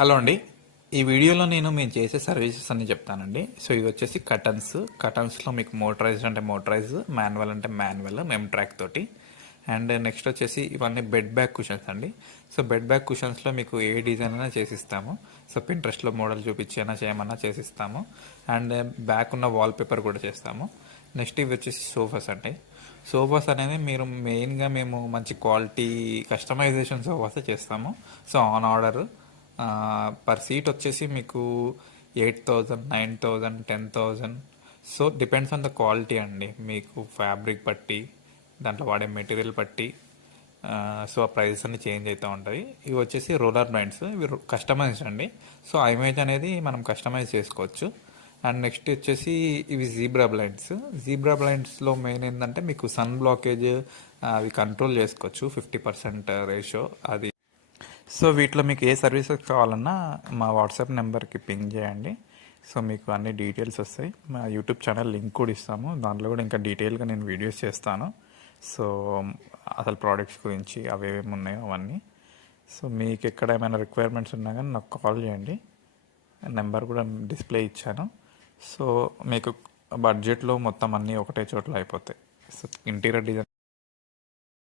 Hello అండి. ఈ వీడియోలో నేను మేము చేసే సర్వీసెస్ అన్ని చెప్తానండి. సో ఇవి వచ్చేసి కటన్స్లో మీకు మోటరైజ్డ్ అంటే మోటరైజ్, మాన్యువల్ అంటే మాన్యువల్ మెమ్ ట్రాక్ తోటి. అండ్ నెక్స్ట్ వచ్చేసి ఇవన్నీ బెడ్ బ్యాక్ కుషన్స్ అండి. సో బెడ్ బ్యాక్ కుషన్స్లో మీకు ఏ డిజైన్ అయినా చేసిస్తాము. సో పింట్రెస్ట్లో మోడల్ చూపించి అయినా చేయమన్నా చేసిస్తాము. అండ్ బ్యాక్ ఉన్న వాల్ పేపర్ కూడా చేస్తాము. నెక్స్ట్ ఇవి వచ్చేసి సోఫాస్ అండి. సోఫాస్ అనేది మీరు మెయిన్గా మేము మంచి క్వాలిటీ కస్టమైజేషన్ సోఫాసే చేస్తాము. So on order per seat వచ్చేసి మీకు 8,000, 9,000, 10,000. So depends on the quality అండి. మీకు ఫ్యాబ్రిక్ బట్టి, దాంట్లో వాడే మెటీరియల్ బట్టి సో ఆ ప్రైజెస్ అన్ని చేంజ్ అవుతూ ఉంటుంది. ఇవి వచ్చేసి రోలర్ బ్లైండ్స్, ఇవి కస్టమైజ్డ్ అండి. సో ఆ ఇమేజ్ అనేది మనం కస్టమైజ్ చేసుకోవచ్చు. అండ్ నెక్స్ట్ వచ్చేసి ఇవి జీబ్రా బ్లైండ్స్లో మెయిన్ ఏంటంటే మీకు సన్ బ్లాకేజ్ అవి కంట్రోల్ చేసుకోవచ్చు. 50% రేషియో అది. సో వీటిలో మీకు ఏ సర్వీసెస్ కావాలన్నా మా వాట్సాప్ నెంబర్కి పింగ్ చేయండి. సో మీకు అన్ని డీటెయిల్స్ వస్తాయి. మా యూట్యూబ్ ఛానల్ లింక్ కూడా ఇస్తాము. దాంట్లో కూడా ఇంకా డీటెయిల్గా నేను వీడియోస్ చేస్తాను. సో అసలు ప్రోడక్ట్స్ గురించి అవి ఏమేమి ఉన్నాయో అవన్నీ. సో మీకు ఎక్కడ ఏమైనా రిక్వైర్మెంట్స్ ఉన్నా కానీ నాకు కాల్ చేయండి. నెంబర్ కూడా డిస్ప్లే ఇచ్చాను. సో మీకు బడ్జెట్లో మొత్తం అన్నీ ఒకటే చోట్ల అయిపోతాయి. So interior design